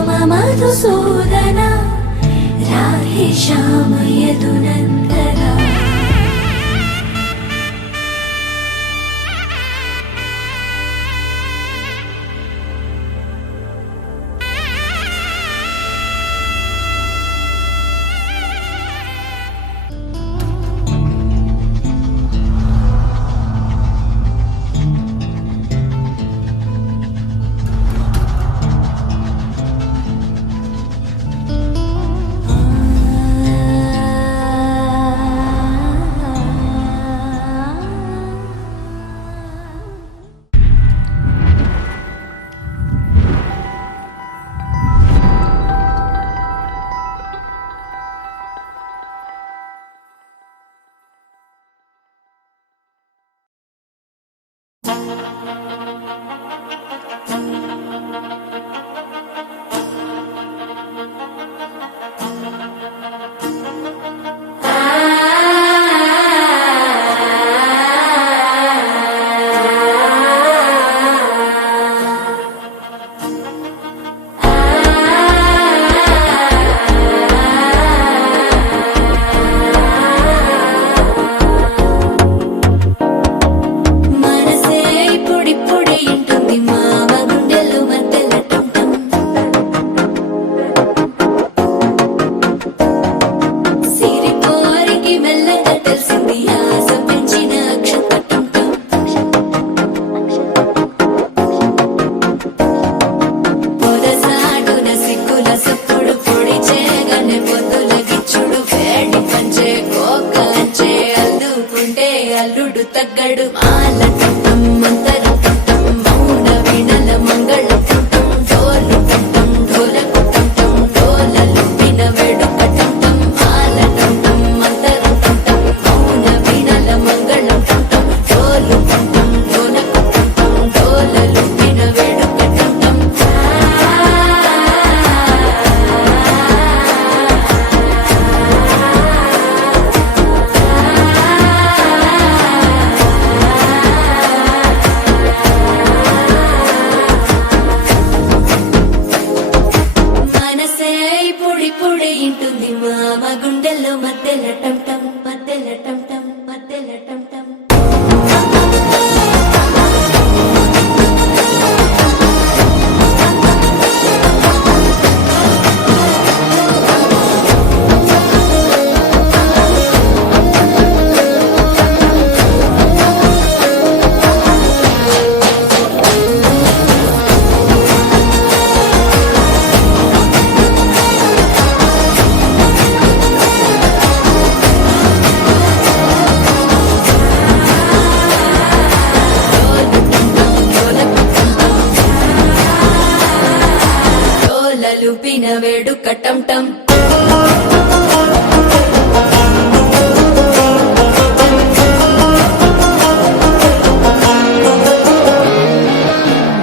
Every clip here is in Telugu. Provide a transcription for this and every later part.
श्याम मधुसूदन राधे श्याम यदुनन्दन। అల్లుడు తగ్గడు మాల టం మంతర టం మౌన వినల మంగళ టం డోలు టం ఢోలకు టం డోలలు విన వేడుక టం మాల టం మంతర టం మౌన వినల మంగళ టం డోలు టం ఢోలకు టం డోలలు విన వేడుక టం ఇంటుంది మామ గుండెల్లో మధ్యల టం టం మధ్యల టం టం మధ్యల టం టం లుపిన వేడుక టం టం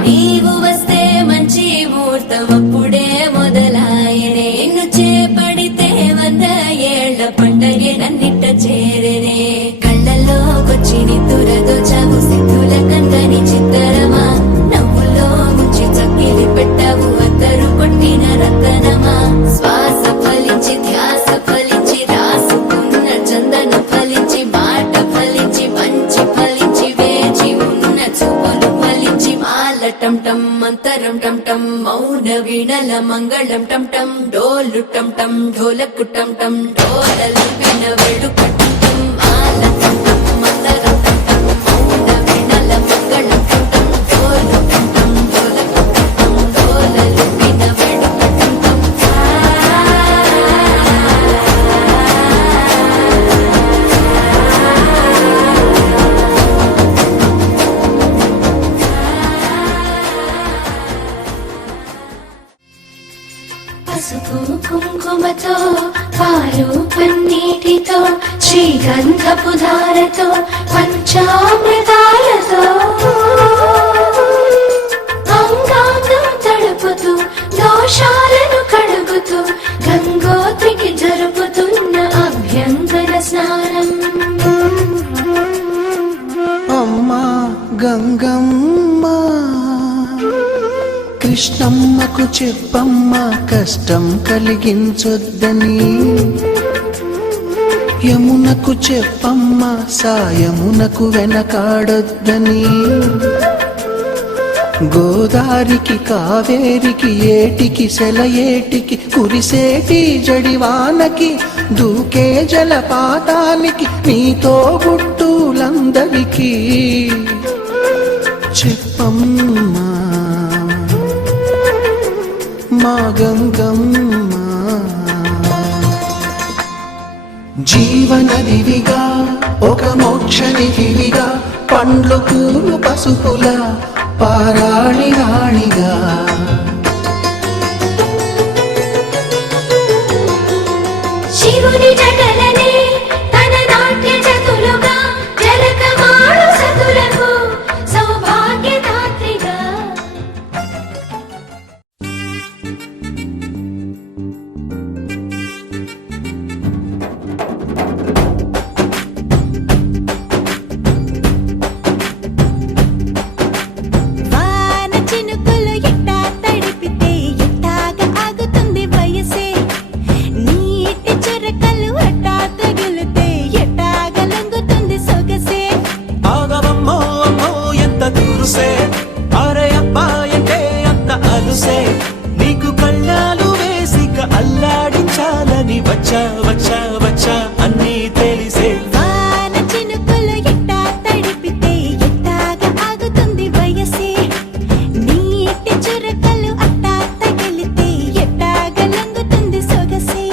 నీవు వస్తే మంచి ముహూర్తం అప్పుడే మొదలాయనే నిన్ను చేపడితే 100 ఏళ్ల పండగే నన్నిట్ట చేరేనే కళ్ళల్లోకొచ్చి నిద్దురదోచావు సిద్ధుల కందని చిత్తరమా నవ్వులో ముంచి చక్కిలి పెట్టావు అద్దరు కొట్టిన రతనమా శ్వాస ఫలించి ధ్యాస ఫలించి రాసుకున్న చందన ఫలించి మాట ఫలించి మంచి ఫలించి వేచి ఉన్న చూపులు ఫలించి మాల టం టం మంతరం టం టం మౌన వీణల మంగళం టం టం డోలు టం టం ఢోలకు టం టం డోలలు విన వేడుక టం టం మాల టం టం మంతరం టం టం మౌన వీణల మంగళం టం టం డోలు టం టం ఢోలకు టం టం డోలలు విన వేడుక టం టం పసుపు కుంకుమతో పాలు పన్నీటితో శ్రీగంధపు ధారతో పంచామృతాలతో అంగాంగం తడుపుతూ దోషాలను కడుగుతూ గంగోత్రికి జరుపుతున్న అభ్యంగన స్నానం. అమ్మా గంగమ్మ కృష్ణ కృష్ణమ్మకు చెప్పమ్మ కష్టం కలిగించొద్దని, యమునకు చెప్పమ్మ సాయమునకు వెనకాడొద్దని, గోదారికి కావేరికి ఏటికి సెలయేటికి కురిసేటి జడివానకి దూకే జలపాతానికి నీతో గుట్టులందరికీ చెప్పమ్మా మా గంగమ్మ. జీవనదివిగా ఒక మోక్షనిధివిగా పండ్లు పూలు పసుపుల పారాణి రాణిగా, శివుని జటలనే తన నాట్య చతులుగా జలకమాడు సతులకు సౌభాగ్యదాత్రిగా. వాన చినుకులు ఎట్టా తడిపితే ఎట్టాగా ఆగుతుంది వయసే, నీటి చురకలు అట్టా తగిలితే ఎట్టాగా లొంగుతుంది సొగసే. ఆగవమ్మో అమ్మో ఎంత దూరుసే, అరే అబ్బాయంటే అంత అలుసే, నీకు కళ్ళాలు వేసిక అల్లాడించాలని వచ్చా వచ్చా వచ్చా అన్నీ తెలిసే. వాన చినుకులు ఎట్టా తడిపితే ఎట్టాగా ఆగుతుంది వయసే, నీటి చురకలు అట్టా తగిలితే ఎట్టాగా లొంగుతుంది సొగసే.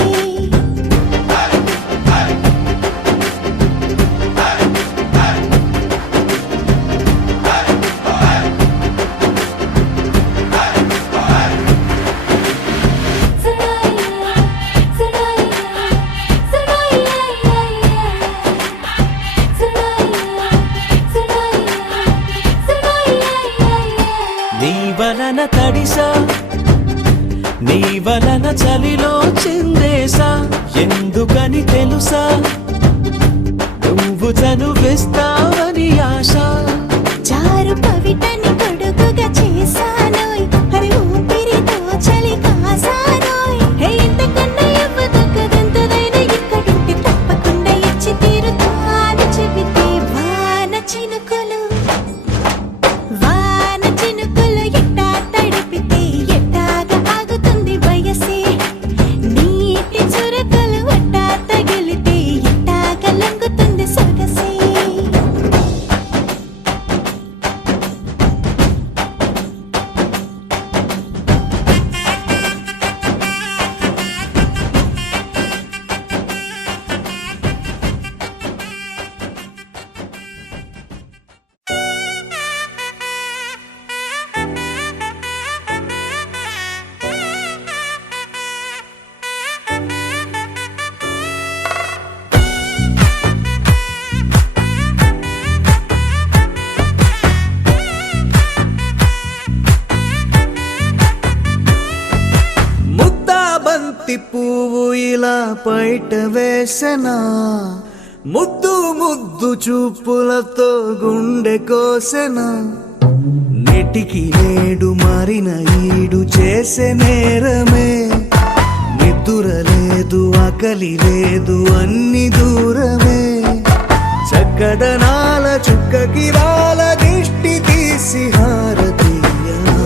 నీ వలన తడిసా, నీ వలన చలిలో చిందేసా, ఎందుకని తెలుసా నువ్వు చనువిస్తావని ఆశ. చారు పవిటని కొడుకుగా చేశానోయ్, హరి ఊపిరితో చలి కాసానోయ్. హే ఇంతకన్నా ఇవ్వదగ్గదెంతదైనా ఇక్కడుంటే తప్పకుండా ఇచ్చి తీరుతాను చెబితే. వాన చినుకులు ఎట్టా తడిపితే ఎట్టాగా ఆగుతుంది వయసే, నీటి చురకలు అట్టా తగిలితే ఎట్టాగా లొంగుతుంది సొగసే. ముద్దా బంతి పువ్వు ఇలా బయట వేసెనా, ముద్దు ముద్దు చూపులతో గుండె కోసెనా, నెటికి నేడు మారిన ఈడు చేసే నేరమే, నిద్దుర లేదు ఆకలి లేదు అన్ని దూరమే, చక్కదనాల చుక్కకి వాళ్ళ దిష్టి తీసి హారతీయనా.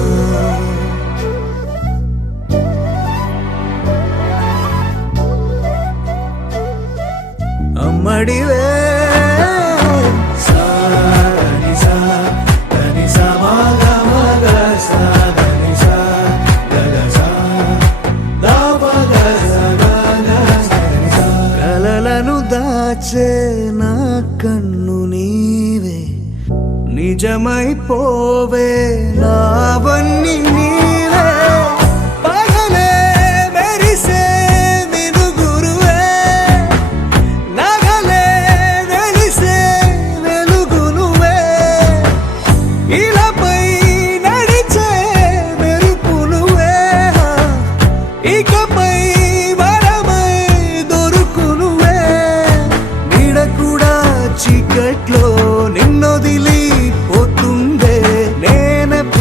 అమ్మడివే కలలను దాచే నా కన్ను నీవే, నిజమైపోవే నావన్నీ నీవే. పగలే మెరిసే మినుగురువే, నగలే వెలిసే వెలుగు నువ్వే, ఇలాపై నడిచే మెరుపు నువ్వే, ఇకపై వరమై దొరుకు నువ్వే. నీడ కూడా చీకట్లో నిన్నొదిలి పోతుందే, నేనెప్పుడు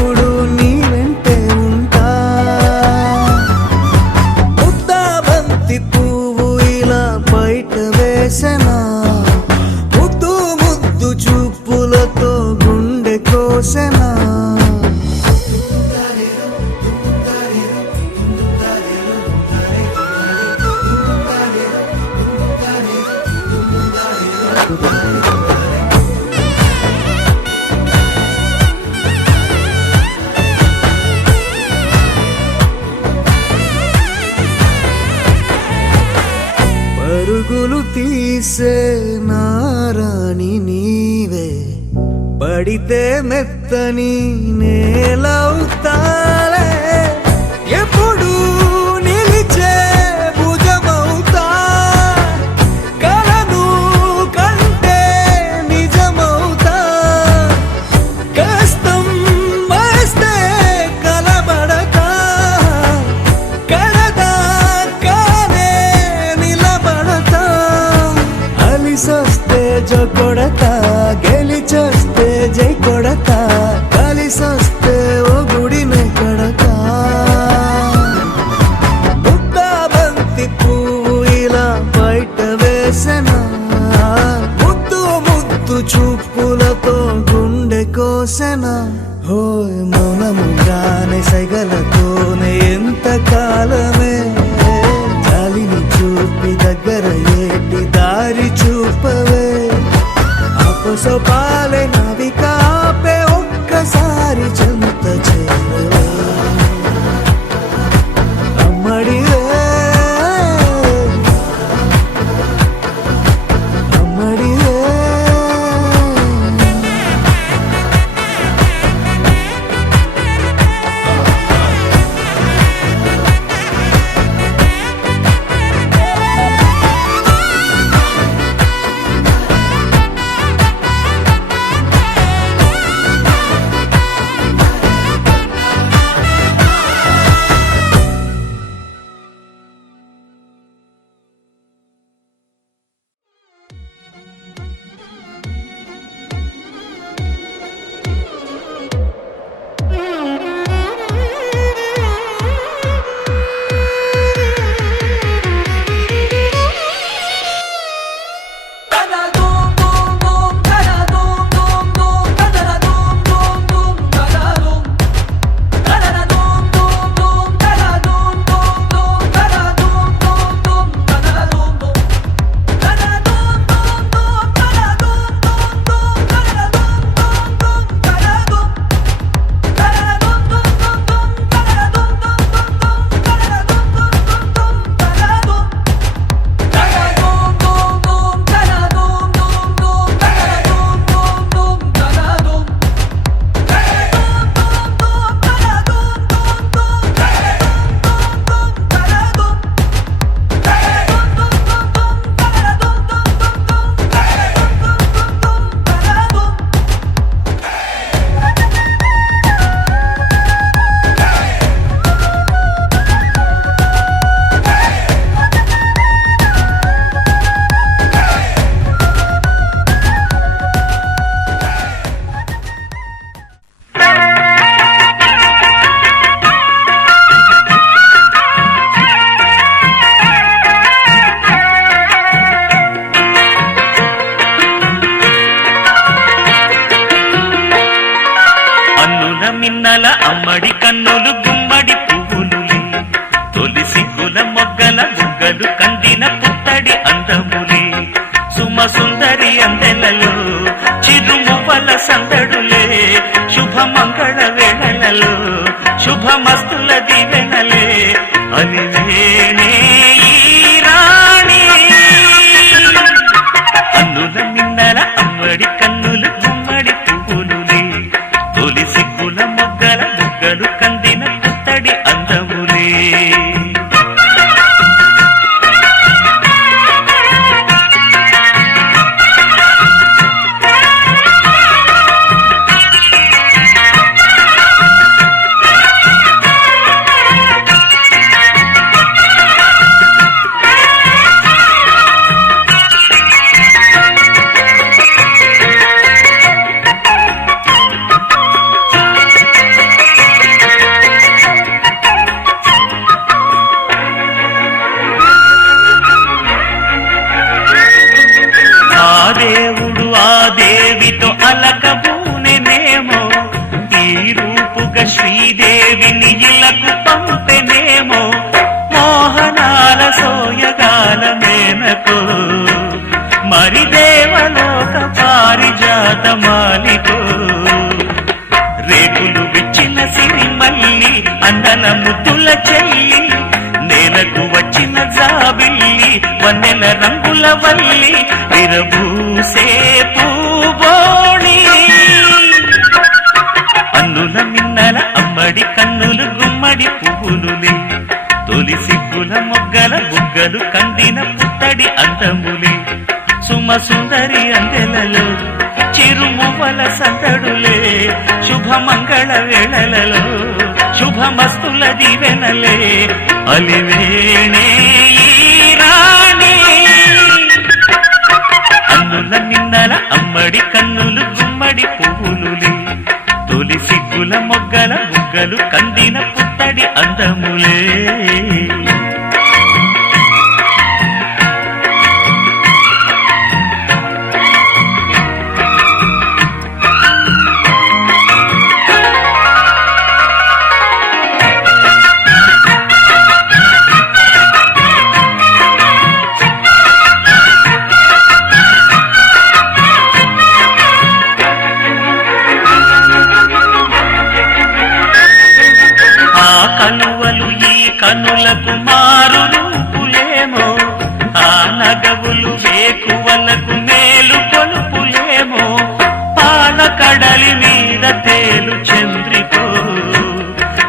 పరుగులు తీసే నారాణి నీవే, పడితే మెత్తని నేలవుతాలే, ఎప్పుడు నిలిచే భుజమవుతా, కలను కంటే నిజమవుతా, కష్టం వస్తే కలబడక, కడదాకానే నిలబడతా, అలిసొస్తే జో కొడతా, గెలిచొస్తే జై కొడతా, కలిసొస్తే ఓ గుడినే కడతా. ముద్దా బంతి పువ్వు ఇలా బయట వేసెనా, ముద్దు ముద్దు చూపులతో గుండె కోసెనా, హోయ్ మౌనముగానే సైగలతోనే ఎంత కాలమే, జాలిని చూపి దగ్గర ఏటి దారి చూపవే, అపసపాలే నవికాపే ఒక్కసారి చెంత చేరవే, అమ్మడివే అమ్మడివే. మిన్నల అమ్మడి కన్నులు గుమ్మడి పువ్వులులే, తొలి సిగ్గుల మొగ్గల బుగ్గలు కందిన పుత్తడి అందములే, సుమ సుందరి అందెలలో చిరుమువ్వల సందడులే, శుభమంగళ వేళలలో శుభమస్తుల దీవెనలే, అలివేణే ఈ రాణి. అన్నుల మిన్నల అమ్మడి కన్నులు గుమ్మడి పువ్వులులే, తొలి సిగ్గుల మొగ్గల బుగ్గలు కందిన పుత్తడి అందములే. వందన ముద్దుల చెల్లి నేలకు వచ్చిన జాబిల్లి వన్నెల రంగుల వల్లి విరబూసే పూబోణి అన్నుల మిన్నల అమ్మడి కన్నులు గుమ్మడి పువ్వులులే తొలి సిగ్గుల మొగ్గల బుగ్గలు కందిన పుత్తడి అందములే సుమ సుందరి అందెలలో చిరుమువ్వల సందడులే శుభమంగళ వేళలలో శుభమస్తుల దీవెనలే అలివేణే ఈ రాణి అన్నుల మిన్నల అమ్మడి కన్నులు గుమ్మడి పువ్వులులే తొలి సిగ్గుల మొగ్గల బుగ్గలు కందిన పుత్తడి అందములే కనువలు ఈ కనులకు మారు రూపులేమో ఆ నగవులు వేకువలకు మేలు కొలుపులేమో పాల కడలి మీద తేలు చంద్రికో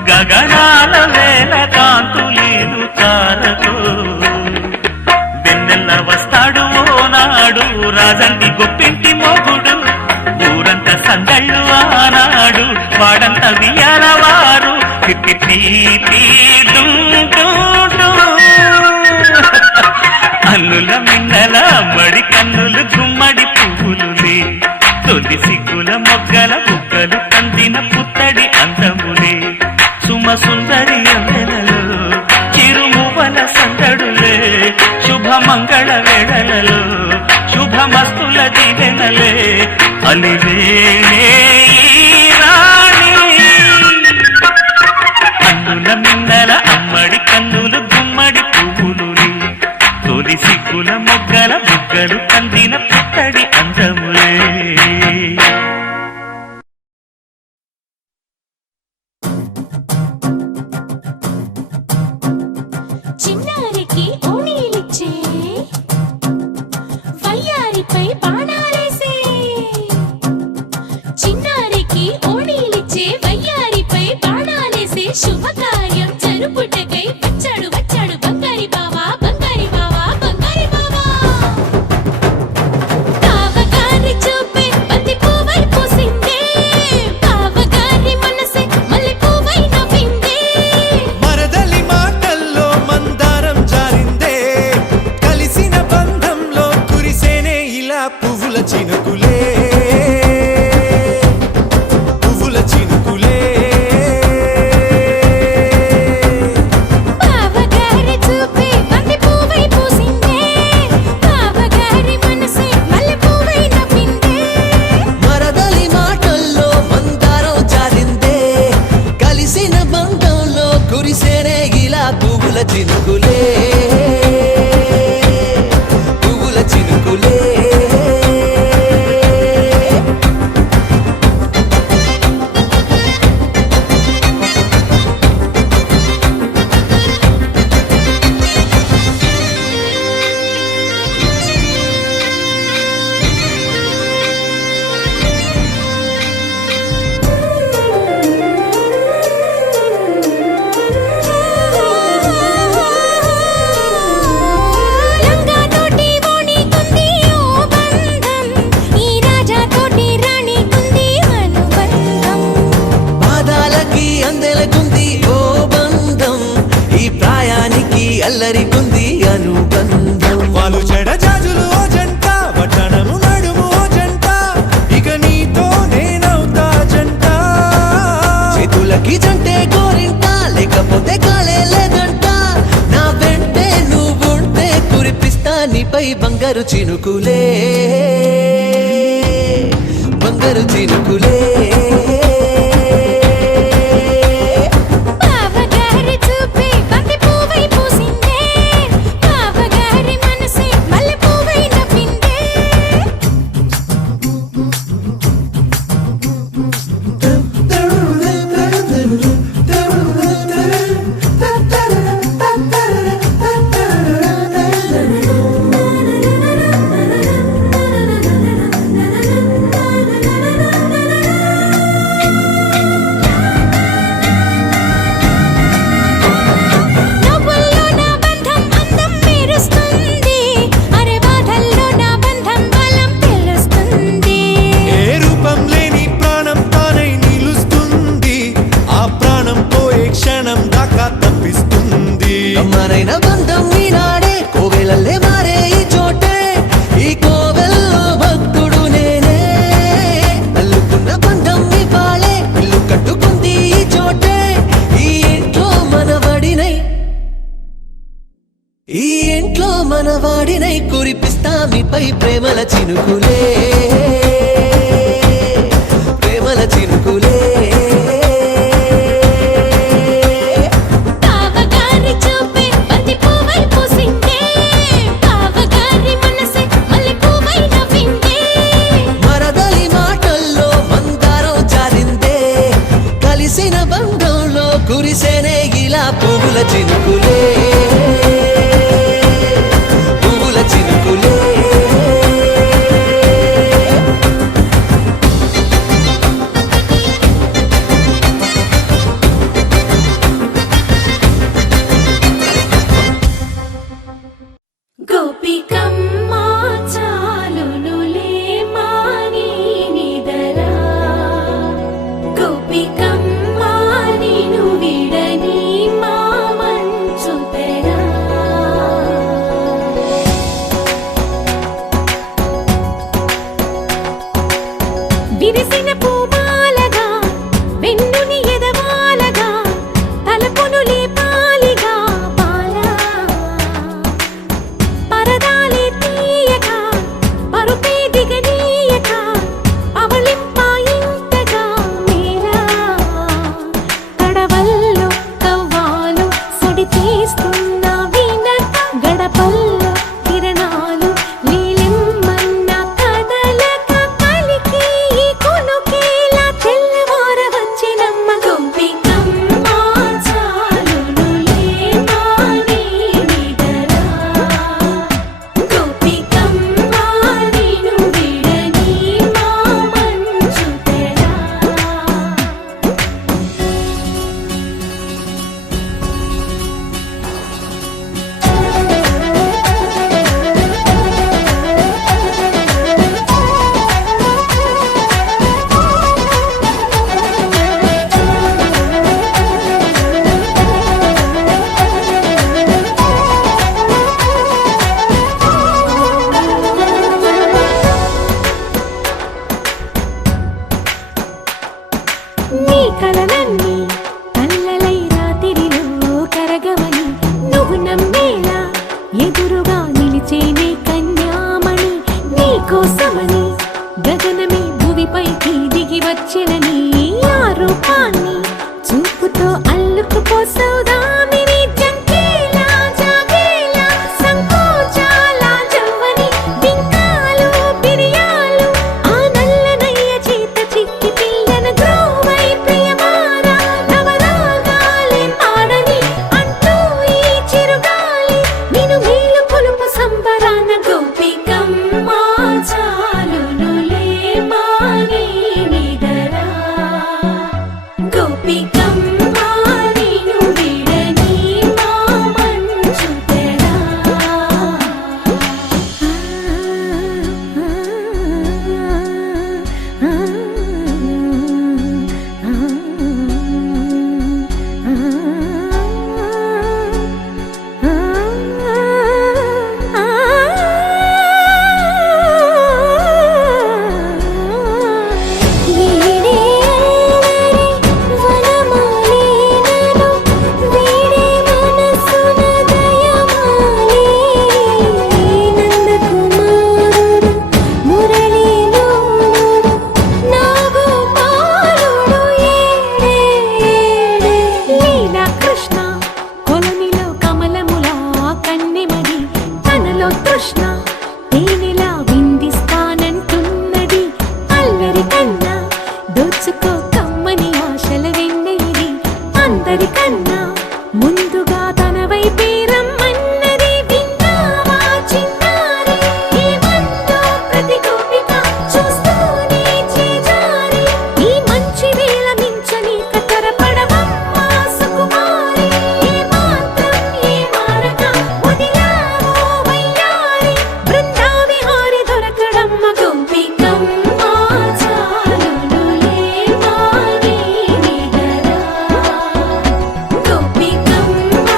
గగనాల వేల కాంతులీలు తారకో వెన్నెల్ల వస్తాడు ఓనాడు రాజంటి గొప్పింటి మొగుడు ఊరంత సందళ్ళు ఆనాడు వాడంత వియాలవారు అల్లుల మిన్నల అమ్మడి కన్నులు గుమ్మడి పువ్వులులే తొలి సిగ్గుల మొగ్గల బుగ్గలు కందిన పుత్తడి అందములే సుమ సుందరి అందెలలో చిరుమువల సందడులే శుభమంగళ వేళలలో శుభమస్తుల దీవెనలే అలివేణే ఈ రాణి అన్నుల మిన్నల అమ్మడి కన్నులు గుమ్మడి పువ్వులులే తొలి సిగ్గుల మొగ్గల బుగ్గలు కందిన పుత్తడి అందములే చిన్నారికి ఓణీలిచ్చే వయ్యారిపై బాణాలేసే చిన్నారికి ఓణీలిచ్చే వయ్యారిపై బాణాలేసే శుభకార్యం జరుపుటకై వచ్చాడు వచ్చాడు బంగారి బావా బంగారి బావా బంగారి బావా బావగారి చూపే బంతి పువ్వై పూసిందే బావగారి మనసే మల్లె పువ్వై నవ్విందే మరదలి మాటల్లో మందారం జారిందే కలిసిన బంధంలో కురిసేనే ఇలా పువ్వుల చినుకులే పువ్వుల చినుకులే బావగారి చూపే బంతి పువ్వై పూసిందే బావగారి మనసే మల్లె పువ్వై నవ్విందే మరదలి మాటల్లో మందారం జారిందే కలిసిన బంధంలో కురిసేనే ఇలా పువ్వుల చినుకులే పువ్వుల చినుకులే లంగా తోటి ఓణి కుంది ఓ బంధం ఈ రాజా తోటి రాణి కుంది అనుబంధం పాదాలకి అందెలకుంది ఓ బంధం ఈ ప్రాయానికి అల్లరికుంది అనుబంధం వాళ్ళు చెడ జాజులు ఓ జంట పట్టణము నడుము ఓ జంట ఇక నీతో నేనవుతా జంట చేతులకి జంటే గోరింట లేకపోతే కాలే లేదంట నా వెంటే నువ్వుంటే కురిపిస్తా నీపై బంగారు చినుకులే బంగారు చినుకులే బావగారి చూపే బంతి పువ్వై పూసిందే బావగారి మనసే మల్లె పువ్వై నవ్విందే అమ్మనైన బంధం ఈనాడే కోవెలల్లే మారే ఈ చోటే ఈ కోవెల్లో భక్తుడు నేనే అల్లుకున్న బంధం ఇవాళే ఇల్లు కట్టుకుంది ఈ చోటే ఈ ఇంట్లో మనవడినై ఈ ఇంట్లో మనవాడినై కురిపిస్తా మీపై ప్రేమల చినుకులే ప్రేమల చినుకులే బావగారి చూపే బంతి పువ్వై పూసిందే బావగారి మనసే మల్లె పువ్వై నవ్విందే మరదలి మాటల్లో మందారం జారిందే కలిసిన బంధంలో కురిసేనే ఇలా పువ్వుల చినుకులే పువ్వుల చినుకులే గోపికమ్మ చాలునులే మాని నిదరా గోపికమ్మ నిను విడని మా మంచు తెరా విరిసిన పూమాలగా వెన్నుని ఎదవాలగా తలపును లేపాలిగా పాలా పరదాలే తీయక పరుపే దిగనీయక అవలింపాయింతగా మేరా తడవల్లో కవ్వాలు సడి తీస్తున్న వీణత గడపల్లో కిరణాలు నీలిమ్మన్న కదలక కలికి కొనుకేలా తెల్లవార వచ్చినమ్మ గోపికమ్మ చాలునులే మాని నిదరా గోపికమ్మ నిను విడని మా మంచు తెరా నీ కలలన్నీ కల్లలై రాత్రిలో కరగవని నువ్వు నమ్మేలా ఎదురుగా నిలిచేనే కన్యామణి నీ కోసమని గగనమే భువిపైకి దిగి వచ్చినని ఆ రూపాన్ని చూపుతో అల్లుకుపోసౌదామిని జంకేలా జాగేలా సంకోచాల జవ్వని బింకాలు బిరియాలు ఆ నల్లనయ్య చేత చిక్కి పిల్లన గ్రోవై ప్రియమారా నవరాగాలే పాడని అంటూ ఈ చిరుగాలి నిన్ను మేలు కొలుపు సంబరాన గోపికమ్మ చాలునులే మాని నిదరా గోపికమ్మ నిను విడని మా మంచు తెరా కృష్ణ తేనెలా విందిస్తానంటున్నది అల్లరి కన్నా దోచుకో కమ్మని ఆశల వెన్నెయిది అందరికన్నా ముందుగా తన వైపే రమ్మన్నది విన్నావా చిన్నారి ఏమందో ప్రతి గోపిక చూస్తూనే చేజారి ఈ మంచి వేళ మించని కతరపడవమ్మా సుకుమారి ఏ మాత్రం ఏ మారక వదిలావో వయ్యారి బృందావిహారి దొరకడమ్మ గోపికమ్మ చాలునులే మాని నిదరా గోపికమ్మ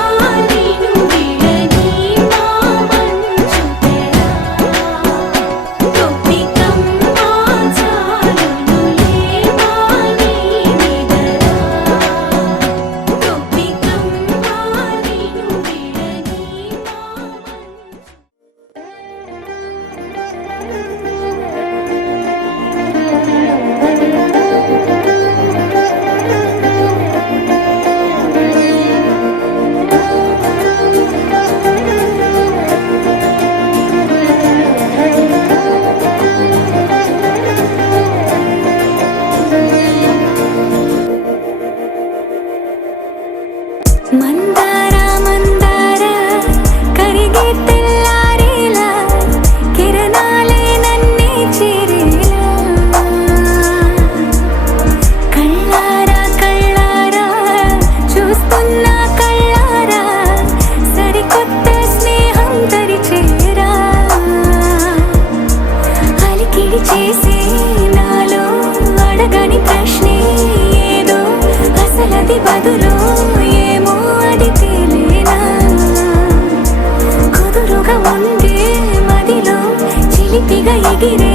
ఎగిరే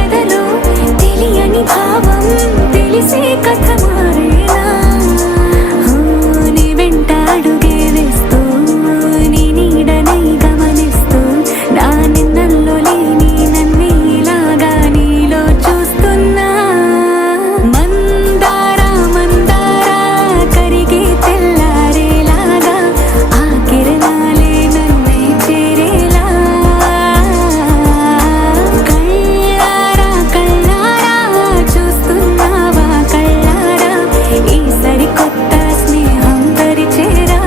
ఎదలో తెలియని భావం తెలిసే కథ మారేలా నీ వెంట అడుగే వేస్తూ నీ నీడనై గమనిస్తూ నా నిన్నల్లో లేని నన్నే ఇలాగా నీలో చూస్తున్నా మందారా మందారా కరిగే తెల్లారేలాగా ఆ కిరణాలే నన్నే చేరేలా కళ్ళారా కళ్ళారా చూస్తున్నావా కళ్ళారా ఈ సరికొత్త స్నేహం పరిచేరా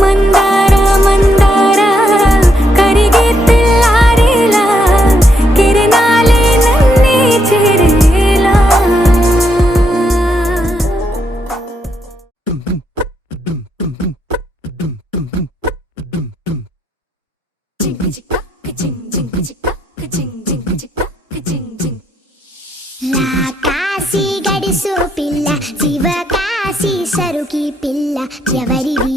మందారా మందారా కరిగే తెల్లారేలా కిరణాలే నన్నే చేరేలా కాశీ గడుసు పిల్ల శివ కాశీ సరుకి పిల్ల ఎవరిది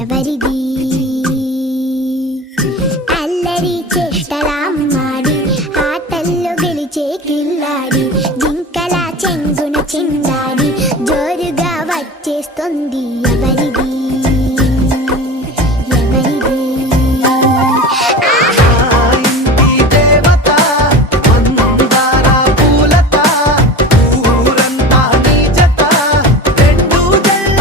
ఎవరిది అల్లరి చేష్టలాడి ఆటల్లో గెలిచే కిల్లాడి జింకల చెంగున చిందాడి జోరుగా వచ్చేస్తుంది ఎవరిది ఎవరిది ఇంటి దేవత మందార పూలత ఊరంతా నీ జత రెండు జల్ల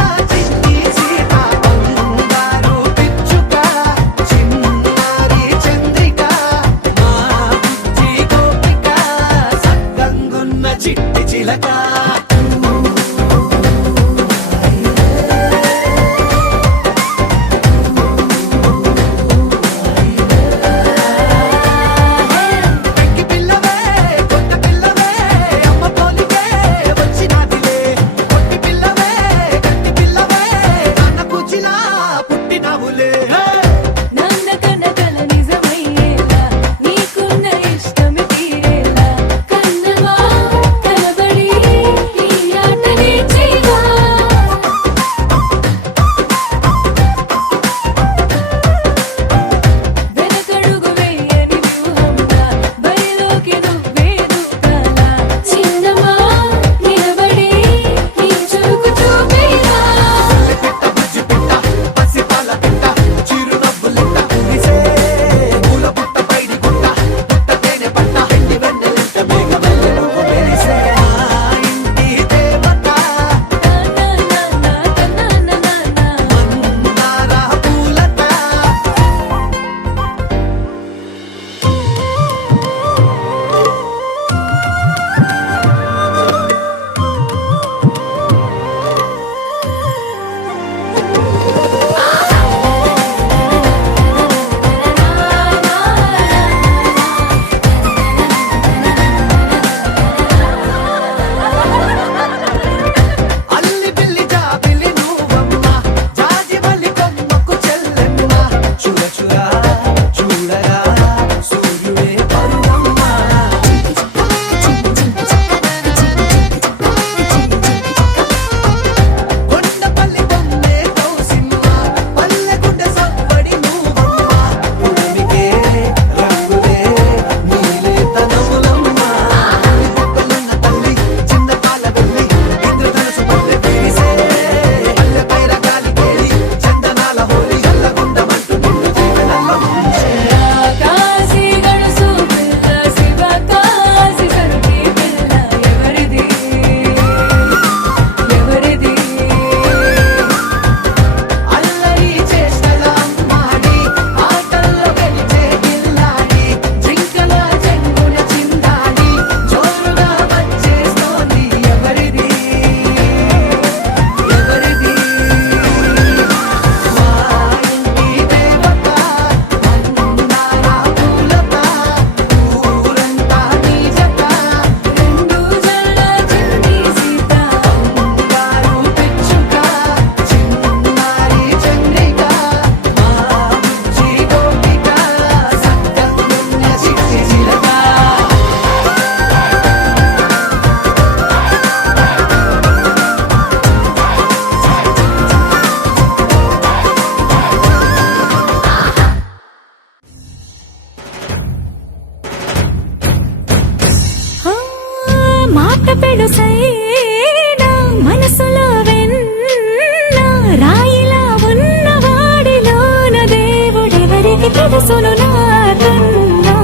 తెలుసును నాకన్నా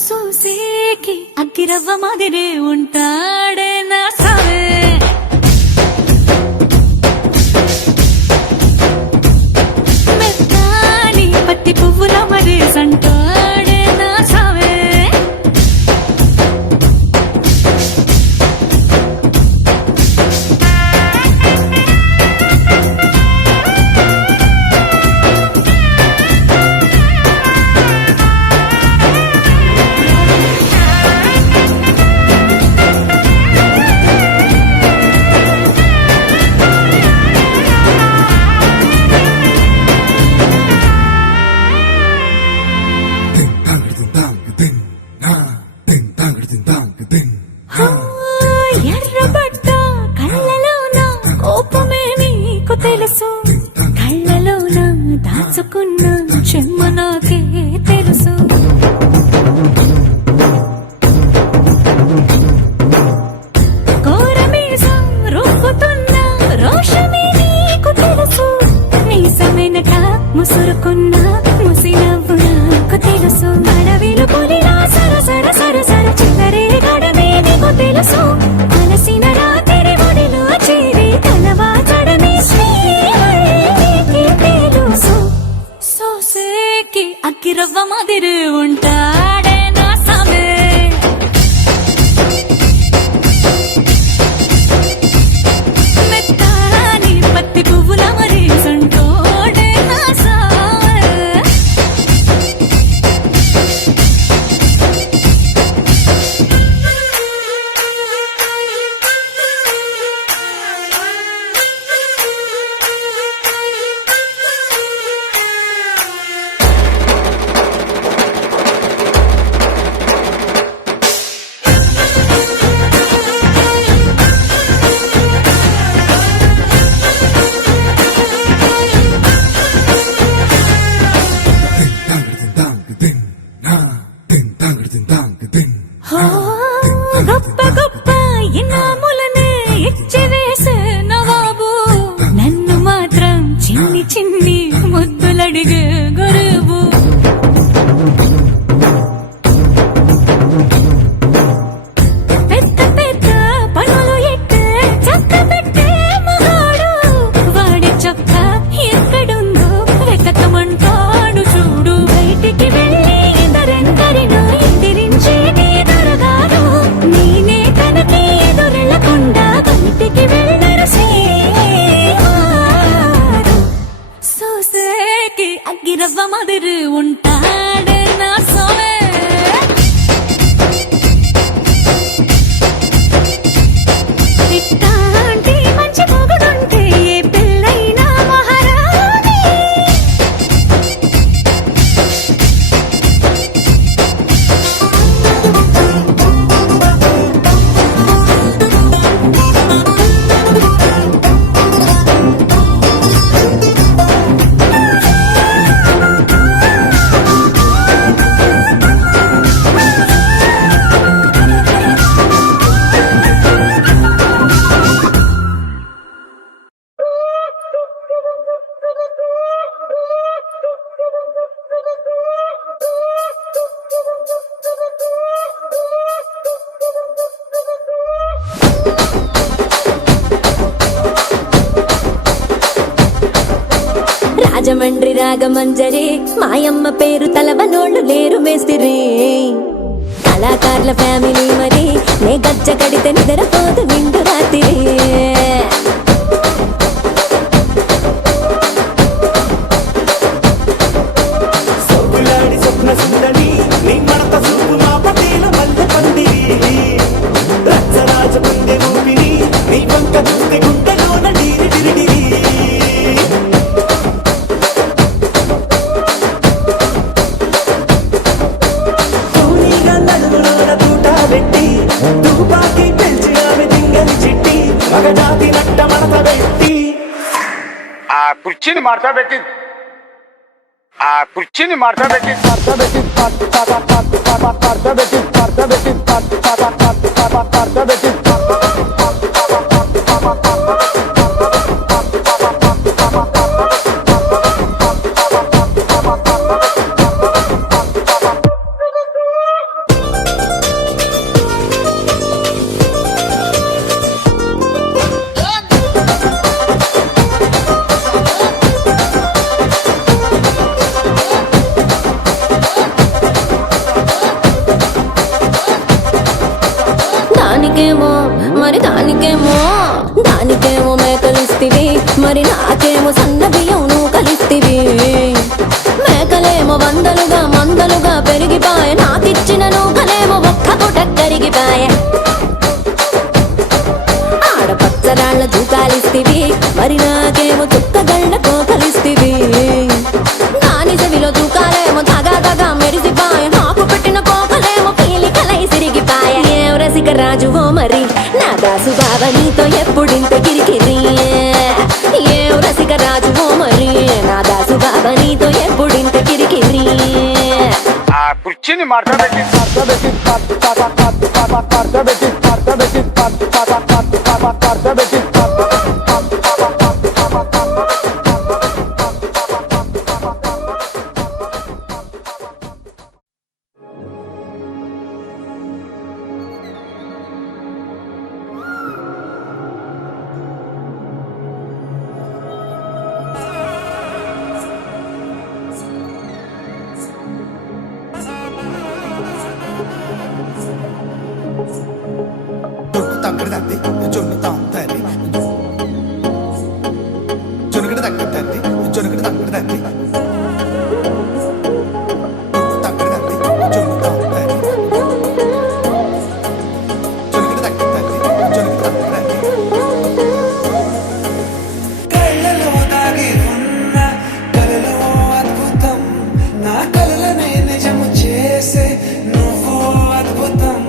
సూసేకి అగ్గిరవ్వ మాదిరే ఉంటాడే నా సావే మెత్తాని పత్తి పువ్వుల మరే సంటాడే నా సావే ఎర్రబడ్డ కళ్ళలోన కోపమే నీకు తెలుసు కళ్ళలోన దాచుకున్న చెమ్మ నాకే తెలుసు కోరమీసం రూపుతున్న రోషమే నీకు తెలుసు నీసమెనట ముసురుకున్న ముసినవ్వు నాకు తెలుసు అడవిలు పులిలా సరసర సరసర చిల్లరే గడమే నీకు తెలుసు అలసిన రాత్రి ఒడిలో చేరి తలవాచడమే శ్రీహరికి తెలుసు సోసేకి అగ్గిరవ్వ మాదిరి ఉంటాడే నా సామే మెత్తాని పత్తి పువ్వుల మరీ సంటోడే నా సామే గొప్ప గొప్ప ఇనాములనే ఇచ్చి వేసే నవాబు నన్ను మాత్రం చిన్ని చిన్ని ముద్దులడిగే గురువు పెద్ద పెద్ద పనులు ఎట్టే చక్క పెట్టే మగాడు వాడి చొక్క ఎక్కడుందో వెతకమంటాడు చూడు బయటికి వెళ్ళి ఇద్దరెందరినో ఎదిరించేటి దొరగారు నేనే తనకి ఎదురెళ్ళకుండా బయటికి వెళ్ళరు శ్రీవారు సోసేకి అగ్గిరవ్వ మాదిరి ఉంటాడే నా సోమే ఇట్టాంటి మంచి మొగుడుంటే ఏ పిల్లైనా మహారాణి రాజమండ్రి రాగమంజరి మాయమ్మ పేరు తలవనోళ్ళు లేరు మేస్తిరి కళాకారుల ఫ్యామిలీ మరి నే గజ్జ కడితే నిద్రపోదు నిండు రాత్రి సొగులాడి స్వప్న సుందరి నీ మడత చూపు మా పటేల మల్లె పందిరి రచ్చరాజ ముందే ఊపిరి నీ వంక చూస్తే గుండెలోన డీరి డిరిడిరి తూనీగా నడుములోన తూట పెట్టి తుపాకి పెంచి ఆమె దింగని చిట్టి మగజాతి నట్ట మడత పెట్టి ఆ కుర్చీని మార్చబెట్టి ఆ కుర్చీని మార్చబెట్టి దానికేమో మరి దానికేమో మేకలిస్తివి, మరి నాకేమో సన్న బియ్యం నువ్వు కలిస్తివి. మేకలేమో వందలుగా మందలుగా పెరిగిపాయ, నాకిచ్చిన నూకలేమో ఒక్క పూట కరిగిపాయ. ఆడపచ్చరాళ్ళ జూకాలిస్తివి, మరి నాకేమో చుక్కగళ్ళ కోకలిస్తివి. దాని చెవిలో జూకాలేమో దగా మెరిసిపాయ, నాకు పెట్టిన కోకలేమో పీలికలై సిరిగిపాయ. ఏం రసిక రాజువో మరి నా దాసు బావ నీతో ఎప్పుడింత కిరికిరి. ఏం రసిక రాజువో మరి నా దాసు బావ నీతో ఎప్పుడింత కిరికిరి. ఆ కుర్చీని మార్చబెట్టి కళ్ళలో దాగి ఉన్న కలలో అద్భుతం, నా కలలనే నిజము చేసే నువ్వు అద్భుతం.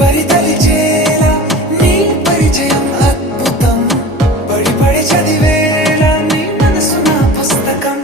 పరి తలిచేలా నీ పరిచయం అద్భుతం, పడి చదివేలా నీ మనసు నా పుస్తకం.